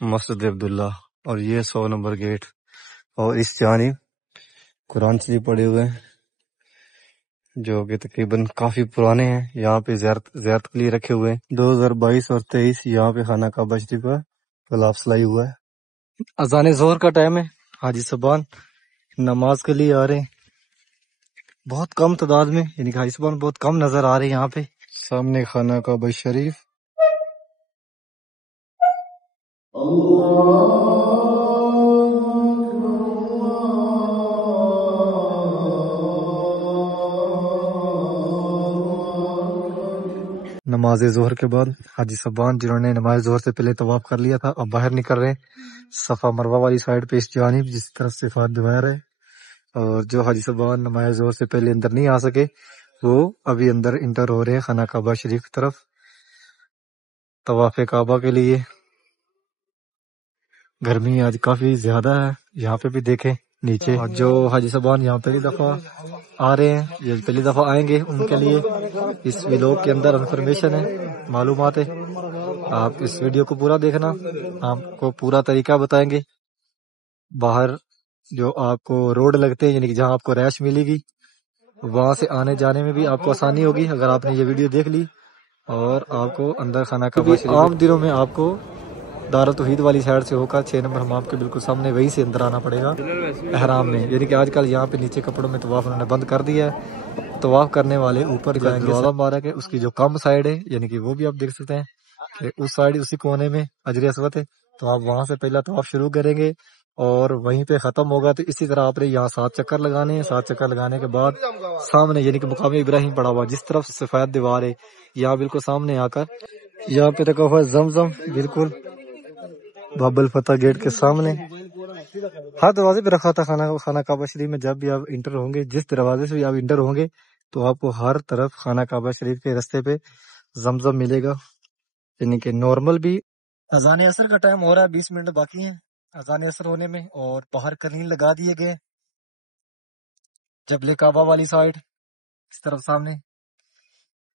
مسجد عبداللہ، اور یہ 100 number get, اور اس جانب قرآن شریف پڑے ہوئے ہیں جو کہ تقریباً کافی پرانے ہیں۔ یہاں پہ زیارت کے لیے رکھے ہوئے ہیں۔ 2022 اور 23 یہاں پہ خانہ کعبہ شریف کا غلاف سلائی ہوا ہے۔ اذان ظہر کا ٹائم ہے، حاجی صاحبان نماز کے لیے آ رہے ہیں، بہت کم تعداد میں، یعنی کہ حاجی صاحبان بہت کم نظر آ رہے ہیں یہاں پہ۔ سامنے خانہ کعبہ شریف۔ نماز ظہر کے بعد حاجی صاحبان جنہوں نے نماز ظہر سے پہلے طواف کر لیا تھا اب باہر نکل رہے ہیں صفا مروہ والی سائڈ پہ اس جانب جس طرف سے صفات دوائر ہے، اور جو حاجی صاحبان نماز ظہر سے پہلے اندر نہیں آ سکے وہ ابھی اندر انٹر ہو رہے ہیں خانہ کعبہ شریف کی طرف طواف کعبہ کے لیے۔ گرمی آج کافی زیادہ ہے، یہاں پہ بھی دیکھیں نیچے، اور جو حاجی صاحبان یہاں پہلی دفعہ آ رہے ہیں یا پہلی دفعہ آئیں گے ان کے لیے اس ویلوگ کے اندر انفارمیشن ہے، معلومات ہے۔ آپ اس ویڈیو کو پورا دیکھنا، آپ کو پورا طریقہ بتائیں گے۔ باہر جو آپ کو روڈ لگتے ہیں یعنی کہ جہاں آپ کو رہائش ملے گی وہاں سے آنے جانے میں بھی آپ کو آسانی ہوگی اگر آپ نے یہ ویڈیو دیکھ لی، اور آپ کو اندر خانہ کعبہ شریف عام دنوں میں آپ کو دارالتوحید والی سائڈ سے ہو کر 6 نمبر حمام کے بالکل سامنے وہیں سے اندر آنا پڑے گا احرام میں، یعنی کہ آج کل یہاں پہ نیچے کپڑوں میں طواف انہوں نے بند کر دیا ہے۔ طواف کرنے والے اوپر جائیں گے، دروازہ مبارک ہے اس کی جو کم سائڈ ہے یعنی کہ وہ بھی آپ دیکھ سکتے ہیں کہ اس سائڈ اسی کونے میں حجر اسود ہے، تو آپ وہاں سے پہلا طواف شروع کریں گے اور وہیں پہ ختم ہوگا۔ تو اسی طرح آپ نے یہاں 7 چکر لگانے ہیں، 7 چکر لگانے کے بعد سامنے یعنی کہ مقام ابراہیم پڑا ہوا جس طرف سفید دیوار ہے یہاں بالکل سامنے آ کر یہاں پہ رکھا ہوا ہے زمزم، بالکل باب الفتح گیٹ کے سامنے ہر دروازے پہ رکھا تھا خانہ کعبہ شریف میں۔ جب بھی آپ انٹر ہوں گے، جس دروازے سے بھی آپ انٹر ہوں گے تو آپ کو ہر طرف خانہ کعبہ شریف کے رستے پہ زمزم ملے گا، یعنی کہ نارمل بھی۔ اذان عصر کا ٹائم ہو رہا ہے، 20 منٹ باقی ہیں اذان عصر ہونے میں، اور باہر کرنیل لگا دیے گئے جبل کعبہ والی سائڈ اس طرف سامنے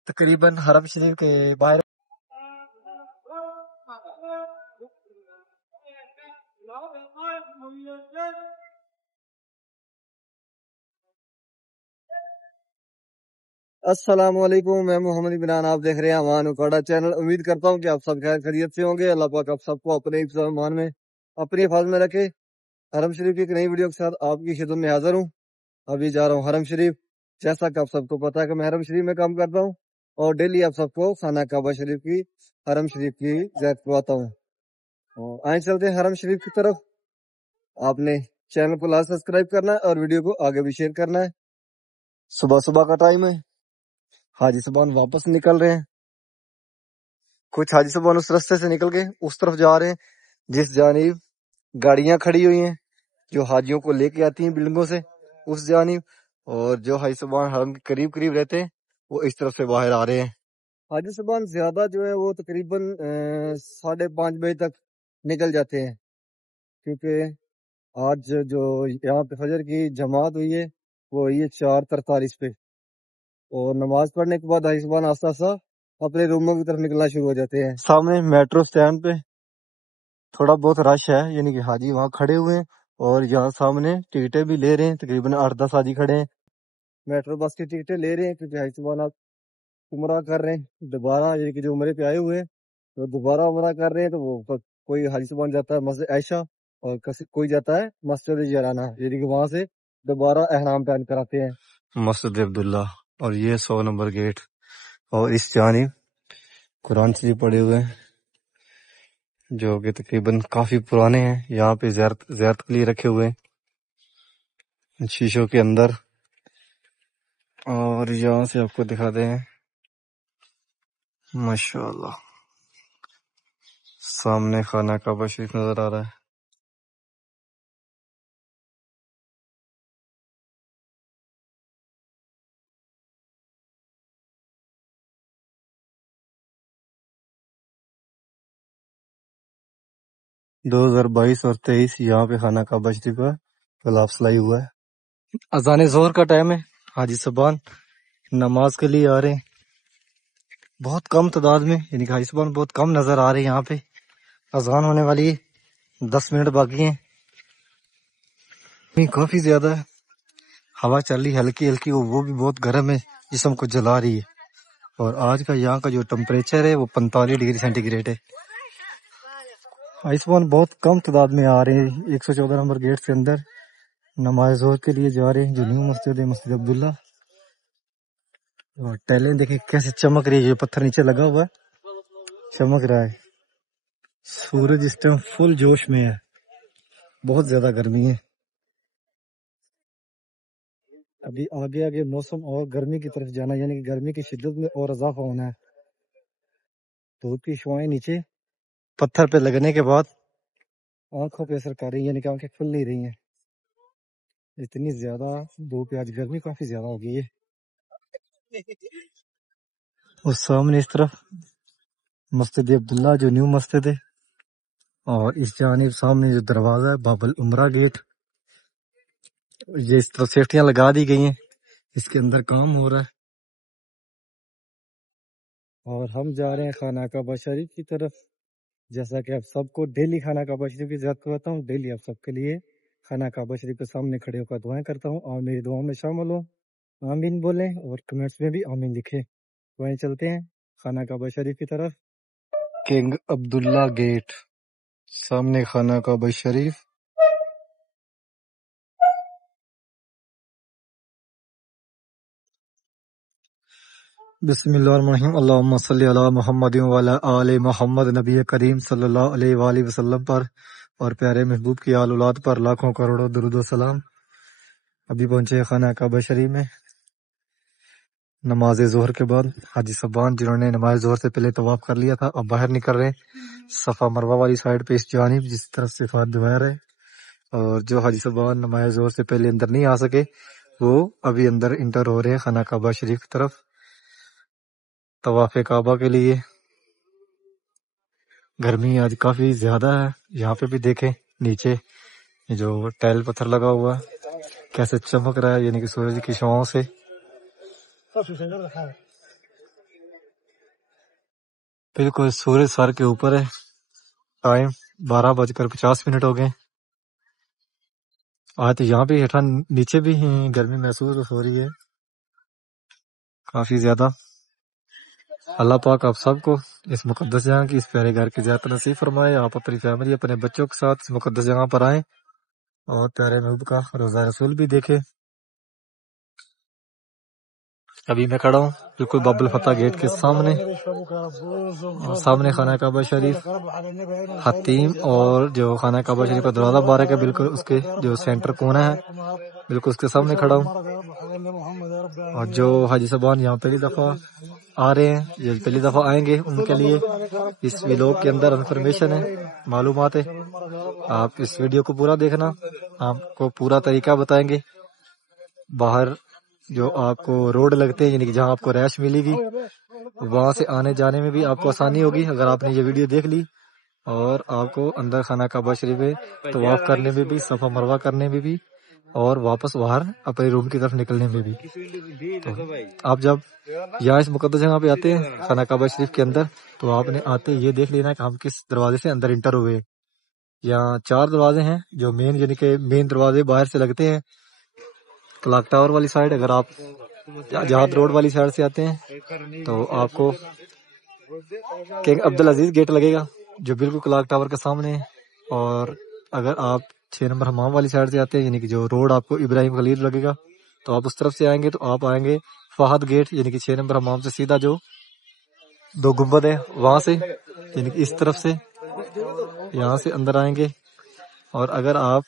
تقریباً حرم شریف کے باہر۔ السلام علیکم، میں محمد عمران، آپ دیکھ رہے ہیں امان اکاڑا چینل۔ امید کرتا ہوں کہ آپ سب خیر خیریت سے ہوں گے۔ اللہ پاک آپ سب کو اپنے حفظ و امان میں اپنی حفاظت میں رکھے۔ حرم شریف کی ایک نئی ویڈیو کے ساتھ آپ کی خدمت میں حاضر ہوں۔ ابھی جا رہا ہوں حرم شریف، جیسا کہ آپ سب کو پتا ہے کہ میں حرم شریف میں کام کرتا ہوں اور ڈیلی آپ سب کو خانہ کعبہ شریف کی حرم شریف کی زیارت کرواتا ہوں۔ آئیں چلتے ہیں حرم شریف کی طرف۔ آپ نے چینل کو لازمی سبسکرائب کرنا ہے اور ویڈیو کو آگے بھی شیئر کرنا ہے۔ صبح صبح کا ٹائم ہے، حاجی صاحبان واپس نکل رہے ہیں، کچھ حاجی صاحبان اس رستے سے نکل کے اس طرف جا رہے ہیں جس جانب گاڑیاں کھڑی ہوئی ہیں جو حاجیوں کو لے کے آتی ہیں بلڈنگوں سے اس جانب، اور جو حاجی صاحبان حرم کے قریب رہتے ہیں وہ اس طرف سے باہر آ رہے ہیں۔ حاجی صاحبان زیادہ جو ہے وہ تقریباً 5:30 بجے تک نکل جاتے ہیں، کیونکہ آج جو یہاں پہ فجر کی جماعت ہوئی ہے وہ ہوئی ہے 4:43 پہ، اور نماز پڑھنے کے بعد حاجی صاحبان آہستہ آہستہ اپنے روموں کی طرف نکلنا شروع ہو جاتے ہیں۔ سامنے میٹرو سٹینڈ پہ تھوڑا بہت رش ہے، یعنی کہ حاجی وہاں کھڑے ہوئے ہیں اور یہاں سامنے ٹکٹیں بھی لے رہے ہیں، تقریباً 8-10 حاجی کھڑے ہیں، میٹرو بس کی ٹکٹیں لے رہے ہیں کیونکہ حاجی صاحبان آپ عمرہ کر رہے ہیں دوبارہ، یعنی کہ جو عمرے پہ آئے ہوئے ہیں تو دوبارہ عمرہ کر رہے ہیں، تو وہ کوئی حاجی صاحبان جاتا ہے مسجد عائشہ اور کوئی جاتا ہے مسجد جیرانہ، یعنی کہ وہاں سے دوبارہ احرام پہن کر آتے ہیں۔ مسجد عبداللہ، اور یہ 100 نمبر گیٹ، اور اس جانب قرآن شریف پڑے ہوئے ہیں جو کہ تقریباً کافی پرانے ہیں، یہاں پہ زیارت کے لیے رکھے ہوئے ہیں شیشوں کے اندر، اور یہاں سے آپ کو دکھاتے ہیں ماشاءاللہ سامنے خانہ کعبہ شریف نظر آ رہا ہے۔ دو 2022 اور 23 یہاں پہ خانہ کعبہ شریف کا غلاف سلائی ہوا ہے۔ اذان ظہر کا ٹائم ہے، حاجی صاحبان نماز کے لیے آ رہے ہیں، بہت کم تعداد میں، یعنی کہ حاجی صاحبان بہت کم نظر آ رہے ہیں۔ یہاں پہ اذان ہونے والی ہے، 10 منٹ باقی ہیں. کافی زیادہ ہے. ہوا چل رہی ہلکی ہلکی, وہ بھی بہت گرم ہے, جسم کو جلا رہی ہے. اور آج کا یہاں کا جو ٹمپریچر ہے وہ 45 ڈگری سینٹی گریڈ ہے. آئسوان بہت کم تعداد میں آ رہے ہیں. 114 نمبر گیٹ سے اندر نماز ظہر کے لیے جا رہے ہیں, جو نیو مسجد ہے, مسجد عبداللہ. اور ٹیلیں دیکھیں کیسے چمک رہی ہے, یہ پتھر نیچے لگا ہوا ہے چمک رہا ہے. سورج اس ٹائم فل جوش میں ہے, بہت زیادہ گرمی ہے. ابھی آگے آگے موسم اور گرمی کی طرف جانا, یعنی کہ گرمی کی شدت میں اور اضافہ ہونا ہے. دھوپ کی شعائیں نیچے پتھر پہ لگنے کے بعد آنکھوں پہ اثر کر رہی ہیں, یعنی کہ آنکھیں کھل نہیں رہی ہیں. اتنی زیادہ دھوپ ہے, آج گرمی کافی زیادہ ہو گئی ہے. اور سامنے اس طرف مسجد عبداللہ جو نیو مسجد ہے, اور اس جانب سامنے جو دروازہ ہے باب العمرہ گیٹ, یہ اس طرف سیفٹیاں لگا دی گئی ہیں, اس کے اندر کام ہو رہا ہے. اور ہم جا رہے ہیں خانہ کعبہ شریف کی طرف. جیسا کہ آپ سب کو ڈیلی خانہ کعبہ شریف کی زیارت کرواتا ہوں, ڈیلی آپ سب کے لیے خانہ کعبہ شریف کے سامنے کھڑے ہو کر دعائیں کرتا ہوں, اور میری دعاؤں میں شامل ہوں. آمین بولیں اور کمنٹس میں بھی آمین لکھیں. وہیں چلتے ہیں خانہ کعبہ شریف کی طرف. کنگ عبداللہ گیٹ, سامنے خانہ کعبہ شریف. بسم اللہ الرحمن الرحیم. اللہم صلی علی محمد وعلی آل محمد. نبی کریم صلی اللہ علیہ وآلہ وسلم پر اور پیارے محبوب کی آل اولاد پر لاکھوں کروڑوں درود و سلام. ابھی پہنچے خانہ کعبہ شریف میں نماز ظہر کے بعد. حاجی صاحبان جنہوں نے نماز ظہر سے پہلے طواف کر لیا تھا, اب باہر نکل رہے ہیں صفا مروہ والی سائڈ پہ, اس جانب جس طرف سے فات دوائر ہے. اور جو حاجی صاحبان نماز ظہر سے پہلے اندر نہیں آ سکے, وہ ابھی اندر انٹر ہو رہے ہیں خانہ کعبہ شریف کی طرف طواف کعبہ کے لیے. گرمی آج کافی زیادہ ہے. یہاں پہ بھی دیکھیں نیچے جو ٹائل پتھر لگا ہوا ہے کیسے چمک رہا ہے, یعنی کہ سورج کی شعاؤں سے. بالکل سورج سر کے اوپر ہے. ٹائم 12:50 ہو گئے. آج تو یہاں بھی ہٹا نیچے بھی گرمی محسوس ہو رہی ہے کافی زیادہ. اللہ پاک آپ سب کو اس مقدس جگہ کی, اس پیارے گھر کی زیارت نصیب فرمائے. آپ اپنی فیملی اپنے بچوں کے ساتھ اس مقدس جگہ پر آئیں اور پیارے محبوب کا روزہ رسول بھی دیکھیں. ابھی میں کھڑا ہوں بالکل باب الفتح گیٹ کے سامنے, اور سامنے خانہ کعبہ شریف حتیم, اور جو خانہ کعبہ شریف کا دروازہ مبارک ہے بالکل اس کے جو سینٹر کونا ہے, بالکل اس کے سامنے کھڑا ہوں. اور جو حاجی صاحبان یہاں پہلی دفعہ آ رہے ہیں, جو پہلی دفعہ آئیں گے, ان کے لیے اس ویلوگ کے اندر انفارمیشن ہے, معلومات ہے. آپ اس ویڈیو کو پورا دیکھنا, آپ کو پورا طریقہ بتائیں گے. باہر جو آپ کو روڈ لگتے ہیں, یعنی کہ جہاں آپ کو رہائش ملے گی, وہاں سے آنے جانے میں بھی آپ کو آسانی ہوگی اگر آپ نے یہ ویڈیو دیکھ لی. اور آپ کو اندر خانہ کعبہ شریف میں طواف کرنے میں بھی, صفا مروہ کرنے میں بھی, اور واپس باہر اپنے روم کی طرف نکلنے میں بھی. تو آپ جب یہاں اس مقدس جگہ پہ آتے ہیں خانہ کعبہ شریف کے اندر, تو آپ نے آتے یہ دیکھ لینا کہ ہم کس دروازے سے اندر انٹر ہوئے. یہاں 4 دروازے ہیں جو مین, یعنی کہ مین دروازے باہر سے لگتے ہیں کلاک ٹاور والی سائڈ. اگر آپ جہاد روڈ والی سائڈ سے آتے ہیں تو آپ کو کنگ عبدالعزیز گیٹ لگے گا جو بالکل کلاک ٹاور کے سامنے ہے. اور اگر آپ 6 نمبر حمام والی سائڈ سے آتے ہیں, یعنی کہ جو روڈ آپ کو ابراہیم خلیل لگے گا, تو آپ اس طرف سے آئیں گے تو آپ آئیں گے فہد گیٹ, یعنی کہ 6 نمبر حمام سے سیدھا جو 2 گنبد ہے وہاں سے, یعنی کہ اس طرف سے یہاں سے اندر آئیں گے. اور اگر آپ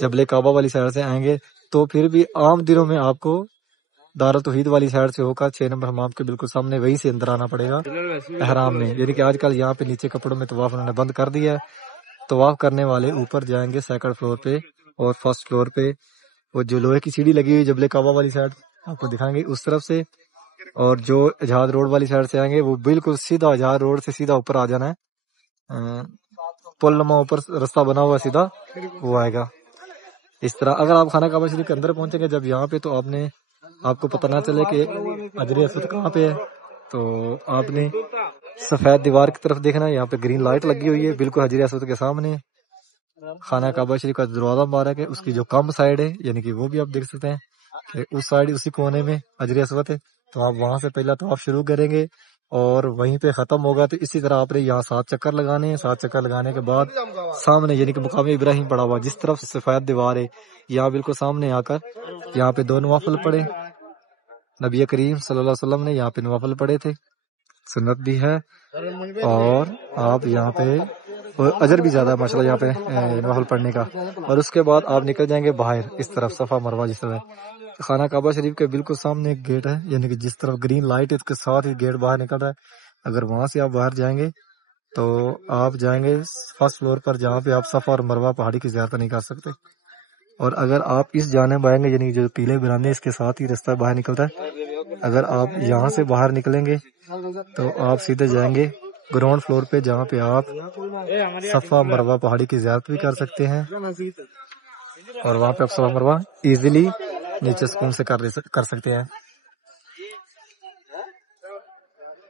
جبل کعبہ والی سائڈ سے آئیں گے تو پھر بھی عام دنوں میں آپ کو دارالتوحید والی سائڈ سے ہو کر 6 نمبر حمام کے بالکل سامنے وہیں سے اندر آنا پڑے گا احرام میں. یعنی کہ آج کل یہاں پہ نیچے کپڑوں میں طواف انہوں نے بند کر دیا ہے. طواف کرنے والے اوپر جائیں گے 2nd فلور پہ, اور 1st فلور پہ وہ جو لوہے کی سیڑھی لگی ہوئی جبل کعبہ والی سائڈ آپ کو دکھائیں گے اس طرف سے. اور جو جہاد روڈ والی سائڈ سے آئیں گے وہ بالکل سیدھا جہاد روڈ سے سیدھا اوپر آ جانا ہے, پل نما اوپر رستہ بنا ہوا سیدھا وہ آئے گا. اس طرح اگر آپ خانہ کعبہ شریف کے اندر پہنچیں گے جب یہاں پہ, تو آپ کو پتہ نہ چلے کہ حجر اسود کہاں پہ ہے, تو آپ نے سفید دیوار کی طرف دیکھنا ہے. یہاں پہ گرین لائٹ لگی ہوئی ہے بالکل حجر اسود کے سامنے. خانہ کعبہ شریف کا دروازہ مبارک ہے، اس کی جو کم سائڈ ہے یعنی کہ وہ بھی آپ دیکھ سکتے ہیں کہ اس سائڈ اسی کونے میں حجر اسود ہے، تو آپ وہاں سے پہلا طواف شروع کریں گے اور وہیں پہ ختم ہوگا۔ تو اسی طرح آپ نے یہاں 7 چکر لگانے ہیں، 7 چکر لگانے کے بعد سامنے یعنی کہ مقام ابراہیم پڑا ہوا جس طرف سفید دیوار ہے، یہاں بالکل سامنے آ کر یہاں پہ 2 نوافل پڑھے، نبی کریم صلی اللہ علیہ وسلم نے یہاں پہ نوافل پڑھے تھے، سنت بھی ہے، اور آپ یہاں پہ اجر بھی زیادہ ہے ماشاءاللہ یہاں پہ نوافل پڑھنے کا۔ اور اس کے بعد آپ نکل جائیں گے باہر اس طرف صفا مروہ جس طرح خانہ کعبہ شریف کے بالکل سامنے ایک گیٹ ہے، یعنی کہ جس طرف گرین لائٹ ہے اس کے ساتھ ہی گیٹ باہر نکل رہا ہے۔ اگر وہاں سے آپ باہر جائیں گے تو آپ جائیں گے فرسٹ فلور پر جہاں پہ آپ صفا اور مروہ پہاڑی کی زیارت نہیں کر سکتے، اور اگر آپ اس جانب آئیں گے یعنی جو پیلے براندے اس کے ساتھ ہی رستہ باہر نکلتا ہے، اگر آپ یہاں سے باہر نکلیں گے تو آپ سیدھے جائیں گے گراؤنڈ فلور پہ جہاں پہ آپ صفا مروہ پہاڑی کی زیارت بھی کر سکتے ہیں، اور وہاں پہ آپ صفا مروہ ایزیلی نیچے سکون سے کر سکتے ہیں۔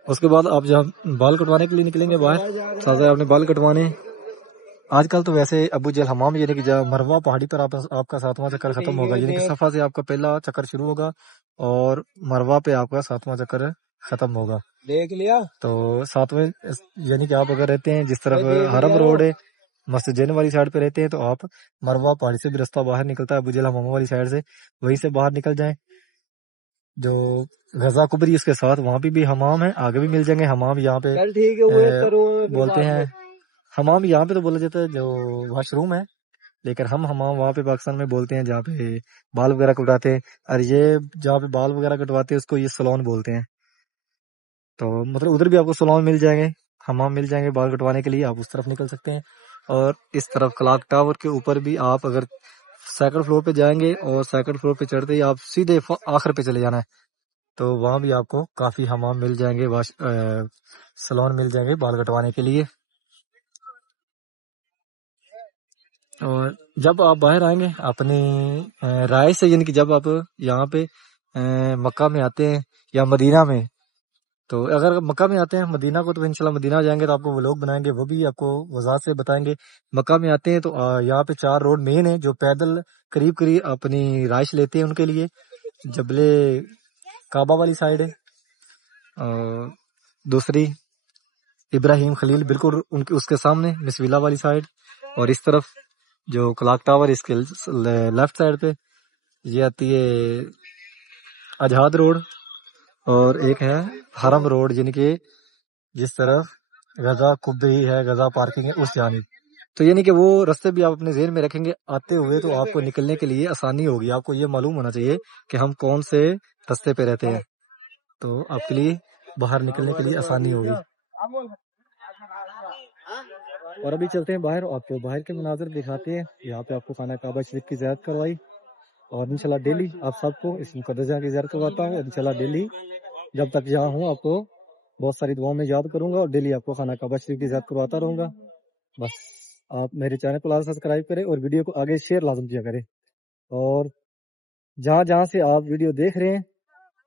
اس کے بعد آپ جہاں بال کٹوانے کے لیے نکلیں گے باہر، ساتھ آپ نے بال کٹوانے، آج کل تو ویسے ابو جہل حمام یعنی کہ جب مروہ پہاڑی پر آپ کا 7واں چکر ختم ہوگا، یعنی کہ صفا سے آپ کا پہلا چکر شروع ہوگا اور مروہ پہ آپ کا 7واں چکر ختم ہوگا۔ دیکھ لیا تو 7ویں یعنی کہ آپ اگر رہتے ہیں جس طرف حرم روڈ ہے مسجد جین والی سائڈ پہ رہتے ہیں تو آپ مروہ پہاڑی سے بھی رستہ باہر نکلتا ہے ابو جہل حمام والی سائڈ سے، وہیں سے باہر نکل جائیں، جو غزہ کبری اس کے ساتھ وہاں پہ بھی حمام ہے، آگے بھی مل جائیں گے حمام، یہاں پہ بولتے ہیں حمام، یہاں پہ تو بولا جاتا ہے جو واش روم ہے، لیکن ہم حمام وہاں پہ پاکستان میں بولتے ہیں جہاں پہ بال وغیرہ کٹواتے ہیں، اور یہ جہاں پہ بال وغیرہ کٹواتے ہیں اس کو یہ سلون بولتے ہیں، تو مطلب ادھر بھی آپ کو سلون مل جائیں گے، حمام مل جائیں گے بال کٹوانے کے لیے، آپ اس طرف نکل سکتے ہیں۔ اور اس طرف کلاک ٹاور کے اوپر بھی آپ اگر سیکنڈ فلور پہ جائیں گے اور سیکنڈ فلور پہ چڑھتے ہی آپ سیدھے آخر پہ چلے جانا ہے، تو وہاں بھی آپ کو کافی حمام مل جائیں گے، سلون مل جائیں گے بال کٹوانے کے لیے۔ اور جب آپ باہر آئیں گے اپنی رائے سے، یعنی کہ جب آپ یہاں پہ مکہ میں آتے ہیں یا مدینہ میں، تو اگر مکہ میں آتے ہیں مدینہ کو تو انشاءاللہ مدینہ جائیں گے تو آپ کو ولاگ بنائیں گے، وہ بھی آپ کو وضاحت سے بتائیں گے۔ مکہ میں آتے ہیں تو یہاں پہ 4 روڈ مین ہیں جو پیدل قریب اپنی رہائش لیتے ہیں ان کے لیے، جبل کعبہ والی سائڈ ہے، اور دوسری ابراہیم خلیل بالکل اس کے سامنے مسویلا والی سائڈ، اور اس طرف جو کلاک ٹاور اس کے لیفٹ سائڈ پہ یہ آتی ہے اجہاد روڈ، اور ایک ہے حرم روڈ، یعنی کہ جس طرف غزہ کبری ہے، غزہ پارکنگ ہے اس جانب، تو یعنی کہ وہ رستے بھی آپ اپنے ذہن میں رکھیں گے آتے ہوئے تو آپ کو نکلنے کے لیے آسانی ہوگی، آپ کو یہ معلوم ہونا چاہیے کہ ہم کون سے رستے پہ رہتے ہیں، تو آپ کے لیے باہر نکلنے کے لیے آسانی ہوگی۔ اور ابھی چلتے ہیں باہر، آپ کو باہر کے مناظر دکھاتے ہیں، یہاں پہ آپ کو خانہ کعبہ شریف کی زیارت کروائی، اور انشاءاللہ ڈیلی آپ سب کو اس مقدس جگہ کی زیارت کرواتا ہوں، انشاءاللہ ڈیلی جب تک یہاں ہوں آپ کو بہت ساری دعاؤں میں یاد کروں گا، اور ڈیلی آپ کو خانہ کعبہ شریف کی زیارت کرواتا رہوں گا۔ بس آپ میرے چینل کو لازم سبسکرائب کریں اور ویڈیو کو آگے شیئر لازم کیا کریں، اور جہاں جہاں سے آپ ویڈیو دیکھ رہے ہیں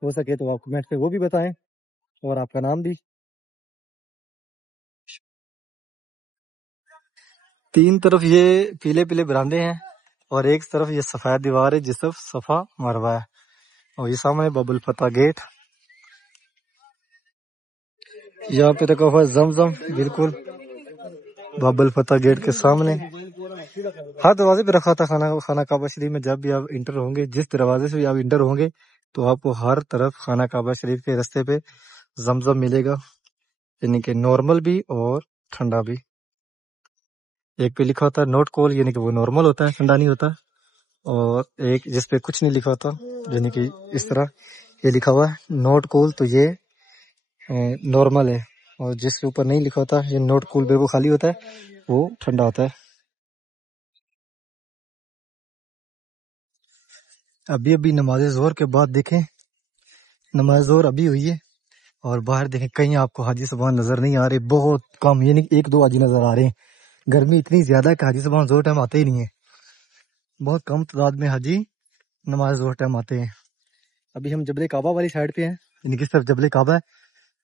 ہو سکے تو آپ کمنٹ پہ وہ بھی بتائیں، اور آپ کا نام بھی۔ 3 طرف یہ پیلے پیلے براندے ہیں اور ایک طرف یہ سفید دیوار ہے جس طرف صفا مروہ ہے، اور یہ سامنے باب الفتح گیٹ، یہاں پہ رکھا ہوا ہے زمزم بالکل باب الفتح گیٹ کے سامنے، ہر دروازے پہ رکھا تھا خانہ کعبہ شریف میں۔ جب بھی آپ انٹر ہوں گے، جس دروازے سے بھی آپ انٹر ہوں گے تو آپ کو ہر طرف خانہ کعبہ شریف کے رستے پہ زمزم ملے گا، یعنی کہ نارمل بھی اور ٹھنڈا بھی۔ ایک پہ لکھا ہوتا ہے نوٹ کول، یعنی کہ وہ نارمل ہوتا ہے ٹھنڈا نہیں ہوتا، اور ایک جس پہ کچھ نہیں لکھا ہوتا یعنی کہ اس طرح یہ لکھا ہوا ہے نوٹ کول، تو یہ نارمل ہے، اور جس کے اوپر نہیں لکھا ہوتا یہ نوٹ کول بالکل خالی ہوتا ہے وہ ٹھنڈا ہوتا ہے۔ ابھی نماز ظہر کے بعد دیکھیں، نماز ظہر ابھی ہوئی ہے اور باہر دیکھیں کہیں آپ کو حاجی صاحبان نظر نہیں آ رہے، بہت کم، یعنی 1-2 حاجی نظر آ رہے ہیں۔ گرمی اتنی زیادہ ہے کہ حاجی صاحبان ظہر ٹائم آتے ہی نہیں ہیں، بہت کم تعداد میں حاجی نماز ظہر ٹائم آتے ہیں۔ ابھی ہم جبل کعبہ والی سائڈ پہ ہیں، یعنی کس طرف جبل کعبہ ہے،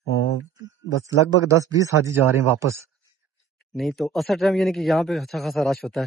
اور بس لگ بھگ 10-20 حاجی جا رہے ہیں واپس، نہیں تو اصل ٹائم یعنی کہ یہاں پہ اچھا خاصا رش ہوتا ہے،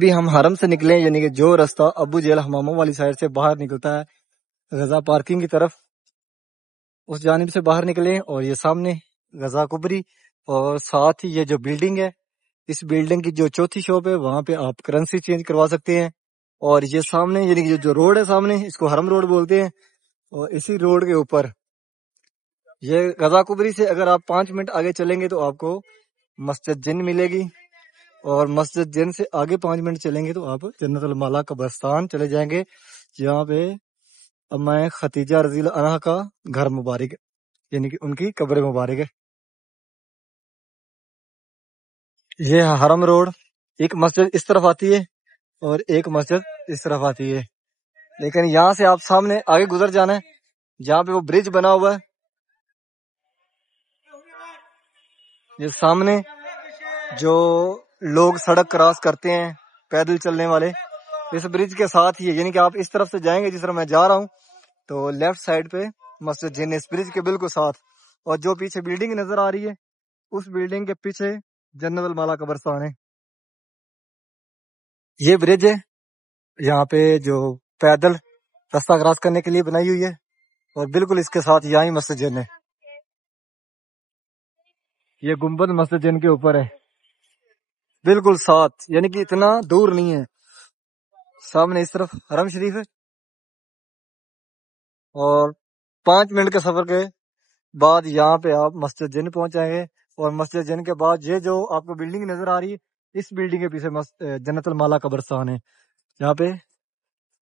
بھی ہم حرم سے نکلے یعنی کہ جو راستہ ابو جہل حماموں والی سائڈ سے باہر نکلتا ہے غزہ پارکنگ کی طرف، اس جانب سے باہر نکلے اور یہ سامنے غزہ کبری اور ساتھ ہی یہ جو بلڈنگ ہے اس بلڈنگ کی جو چوتھی شاپ ہے وہاں پہ آپ کرنسی چینج کروا سکتے ہیں. اور یہ سامنے یعنی کہ جو روڈ ہے سامنے اس کو حرم روڈ بولتے ہیں، اور اسی روڈ کے اوپر یہ غزہ کبری سے اگر آپ 5 منٹ آگے چلیں گے تو آپ کو مسجد جن ملے گی، اور مسجد جن سے آگے 5 منٹ چلیں گے تو آپ جنت المالا قبرستان چلے جائیں گے، جہاں پہ اما ختیجہ رضی اللہ عنہا کا گھر مبارک ہے یعنی کہ ان کی قبر مبارک ہے. یہ ہے حرم روڈ، ایک مسجد اس طرف آتی ہے اور ایک مسجد اس طرف آتی ہے، لیکن یہاں سے آپ سامنے آگے گزر جانا ہے جہاں پہ وہ برج بنا ہوا ہے. یہ سامنے جو لوگ سڑک کراس کرتے ہیں پیدل چلنے والے اس برج کے ساتھ ہی ہے، یعنی کہ آپ اس طرف سے جائیں گے جس طرح میں جا رہا ہوں تو لیفٹ سائڈ پہ مسجد جن اس برج کے بالکل ساتھ، اور جو پیچھے بلڈنگ نظر آ رہی ہے اس بلڈنگ کے پیچھے جنت المالا قبرستان ہے. یہ برج ہے یہاں پہ جو پیدل راستہ کراس کرنے کے لیے بنائی ہوئی ہے، اور بالکل اس کے ساتھ یہاں ہی مسجد جن ہے. یہ گنبد مسجد جن کے اوپر ہے بالکل ساتھ، یعنی کہ اتنا دور نہیں ہے. سامنے اس طرف حرم شریف ہے، اور 5 منٹ کے سفر کے بعد یہاں پہ آپ مسجد جن پہنچ جائیں گے. اور مسجد جن کے بعد یہ جو آپ کو بلڈنگ نظر آ رہی ہے اس بلڈنگ کے پیچھے جنت المالا قبرستان ہے، یہاں پہ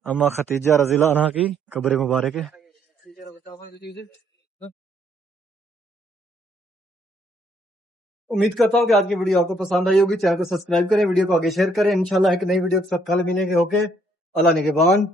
اما ختیجہ رضی اللہ عنہا کی قبر مبارک ہے. امید کرتا ہوں کہ آج کی ویڈیو آپ کو پسند آئی ہوگی. چینل کو سبسکرائب کریں، ویڈیو کو آگے شیئر کریں. انشاءاللہ ایک نئی ویڈیو کے ساتھ کل ملیں گے. اوکے، اللہ نگہبان.